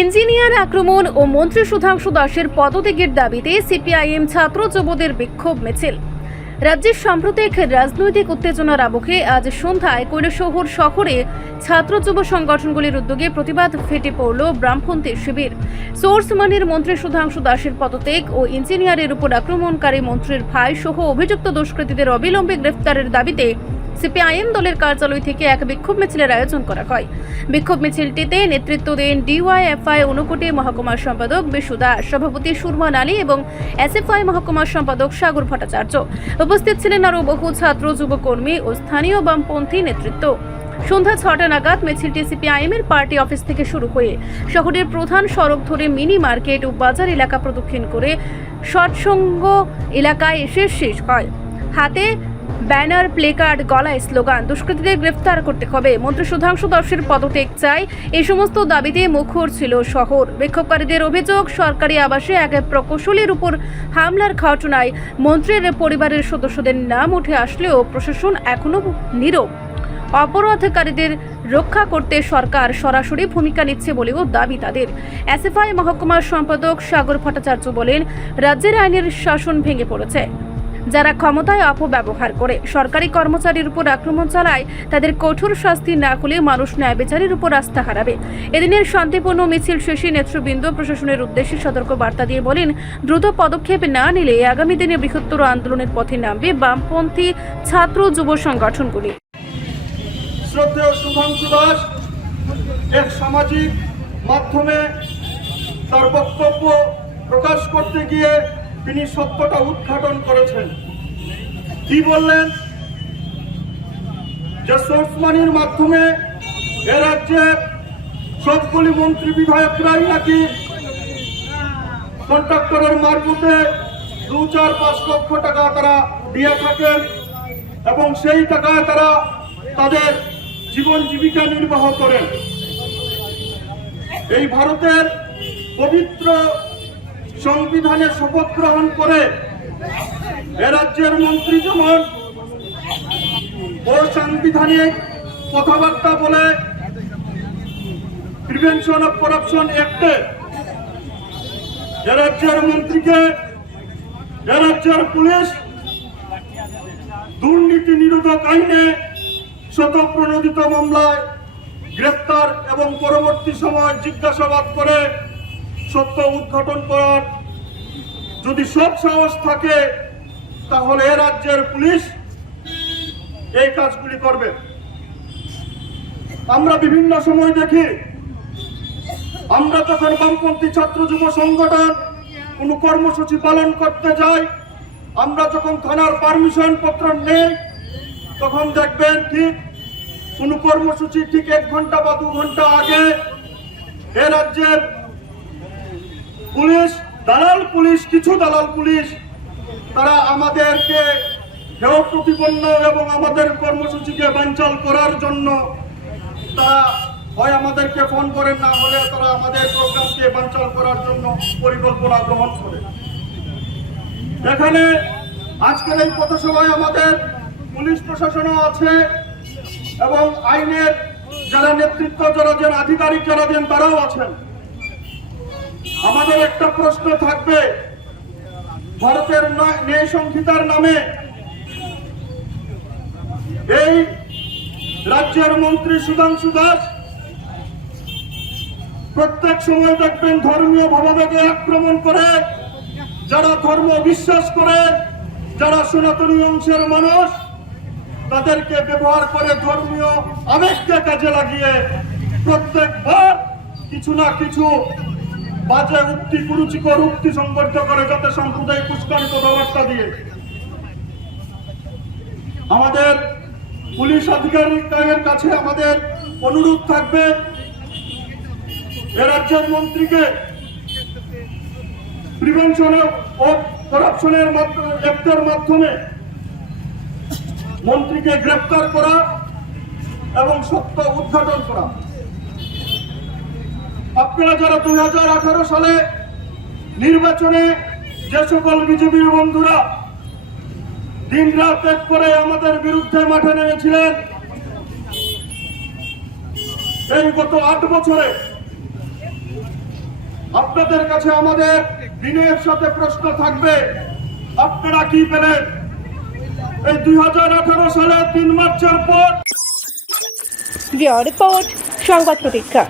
Engineer আক্রমণ ও মন্ত্রী সুধাংশু দাসের পদত্যাগের দাবিতে সিপিআইএম ছাত্র যুবদের বিক্ষোভ মিছিল। রাজ্যের সাম্প্রতিক রাজনৈতিক উত্তেজনার আবহে আজ সন্ধ্যায় কৈলাসহর শহরে ছাত্র যুব সংগঠনগুলির উদ্যোগে প্রতিবাদ ফেটে পড়ল ব্রাহ্মণতী শিবির। সোর্স মানির মন্ত্রী সুধাংশু দাসের পদত্যাগ ও ইঞ্জিনিয়ারের উপর আক্রমণকারী মন্ত্রীর ভাই সহ অভিযুক্ত দুষ্কৃতীদের অবিলম্বে গ্রেফতারের দাবিতে সিপিআইএম দলের কার্যালয় থেকে এক বিক্ষোভ মিছিলের আয়োজন করা হয়। বিক্ষোভ মিছিলটিতে নেতৃত্ব দেন ডিওয়াইএফআই ঊনকোটি মহকুমার সম্পাদক বিশু দাস, সভাপতি সুরমান আলী এবং এসএফআই মহকুমার সম্পাদক সাগর ভট্টাচার্য। উপস্থিত ছিলেন আরও বহু ছাত্র, যুবকর্মী ও স্থানীয় বামপন্থী নেতৃত্ব। সন্ধ্যা ছটা নাগাদ মিছিলটি সিপিআইএম এর পার্টি অফিস থেকে শুরু হয়ে শহরের প্রধান সড়ক ধরে মিনি মার্কেট ও বাজার এলাকা প্রদক্ষিণ করে সৎসঙ্গ এলাকায় এসে শেষ হয়। হাতে ব্যানার, প্লেকার্ড, গলায় স্লোগান। দুষ্কৃতীদের গ্রেফতার করতে হবে। মন্ত্রী সুধাংশু দাসের পদত্যাগ চাই। এই সমস্ত দাবিতে মুখর ছিল শহর। বিক্ষোভকারীদের অভিযোগ, সরকারি আবাসে এক প্রকৌশলীর উপর হামলার ঘটনায় মন্ত্রীর পরিবারের সদস্যদের নাম উঠে আসলেও প্রশাসন এখনও নীরব। অপরাধকারীদের রক্ষা করতে সরকার সরাসরি ভূমিকা নিচ্ছে বলেও দাবি তাদের। এসএফআই মহকুমার সম্পাদক সাগর ভট্টাচার্য বলেন, রাজ্যের আইনের শাসন ভেঙে পড়েছে। যারা ক্ষমতায় অপব্যবহার করে। সরকারি কর্মচারীর উপর আক্রমণ চালায়, তাদের কঠোর শাস্তি না হলে মানুষ ন্যায় বিচারের উপর আস্থা হারাবে। এদিনের শান্তিপূর্ণ মিছিল শেষে নেতৃবৃন্দ প্রশাসনের উদ্দেশ্যে সতর্ক বার্তা দিয়ে বলেন, দ্রুত পদক্ষেপ না নিলে আগামী দিনে বৃহত্তর আন্দোলনের পথে নামবে বামপন্থী ছাত্র যুব সংগঠনগুলি। সামাজিক মাধ্যমে তার বক্তব্য প্রকাশ করতে গিয়ে তিনি সত্যটা উদ্ঘাটন করেছেন। কি বললেন? যে সোর্স মানির মাধ্যমে এ রাজ্যের সবগুলি মন্ত্রী বিধায়করাই নাকি কন্ট্রাক্টরের মারফতে দু, চার, পাঁচ লক্ষ টাকা তারা দিয়ে থাকেন এবং সেই টাকায় তারা তাদের জীবন জীবিকা নির্বাহ করেন। এই ভারতের পবিত্র সংবিধানে শপথ গ্রহণ করে এ রাজ্যের মন্ত্রী যেমন অসাংবিধানিক কথাবার্তা বলে প্রিভেনশন অফ করাপশন অ্যাক্টে এ রাজ্যের মন্ত্রীকে, এ রাজ্যের পুলিশ দুর্নীতি নিরোধক আইনে শতপ্রণোদিত মামলায় গ্রেপ্তার এবং পরবর্তী সময় জিজ্ঞাসাবাদ করে সত্য উদ্ঘাটন করার যদি সব সাহস থাকে, তাহলে এ রাজ্যের পুলিশ এই কাজগুলি করবে। আমরা বিভিন্ন সময় দেখি, আমরা যখন বামপন্থী ছাত্র যুব সংগঠন কোনো কর্মসূচি পালন করতে যাই, আমরা যখন থানার পারমিশন পত্র নেই, তখন দেখবেন ঠিক কোনো কর্মসূচি ঠিক এক ঘণ্টা বা দু ঘণ্টা আগে এ রাজ্যের পুলিশ, দালাল পুলিশ, কিছু দালাল পুলিশ, তারা আমাদেরকে হেয় প্রতিপন্ন এবং আমাদের কর্মসূচিকে বাঞ্চাল করার জন্য তারা হয় আমাদেরকে ফোন করেন, না হলে তারা আমাদের প্রোগ্রামকে বাঞ্চাল করার জন্য পরিকল্পনা গ্রহণ করে। এখানে আজকের এই পথসভায় আমাদের পুলিশ প্রশাসনও আছে এবং আইনের যারা নেতৃত্ব, যারা যেন আধিকারিক যারা দেন তারাও আছেন। আমাদের একটা প্রশ্ন থাকবে। ভারতের ন্যায় সংহিতার নামে। এই রাজ্যের মন্ত্রী সুধাংশু দাস প্রত্যেক সময় দেখবেন ধর্মীয় ভাবাবেগে আক্রমণ করে, যারা ধর্ম বিশ্বাস করে, যারা সনাতনী অংশের মানুষ, তাদেরকে ব্যবহার করে ধর্মীয় আবেগকে কাজে লাগিয়ে প্রত্যেকবার কিছু না কিছু বাজে উক্তি, কুরুচিকর উক্তি সংগঠিত করে যাতে সম্প্রদায় উস্কানি কথাবার্তা দিয়ে। আমাদের পুলিশ আধিকারিকের কাছে আমাদের অনুরোধ থাকবে, এ রাজ্যের মন্ত্রীকে প্রিভেনশন ও করাপশনের অ্যাক্টের মাধ্যমে মন্ত্রীকে গ্রেফতার করা এবং সত্য উদ্ঘাটন করা। আপনারা যারা দুই হাজার আঠারো সালে নির্বাচনে যে সকল বিজেপির বন্ধুরা দিন রাত এক করে আমাদের বিরুদ্ধে মাঠে নেমেছিলেন, এই গত আট বছরে আপনাদের কাছে আমাদের দিনের সাথে প্রশ্ন থাকবে, আপনারা কি পেলেন? এই দুই সালের তিন মার্চের পর। রিপোর্ট, সংবাদ প্রতীক্ষা।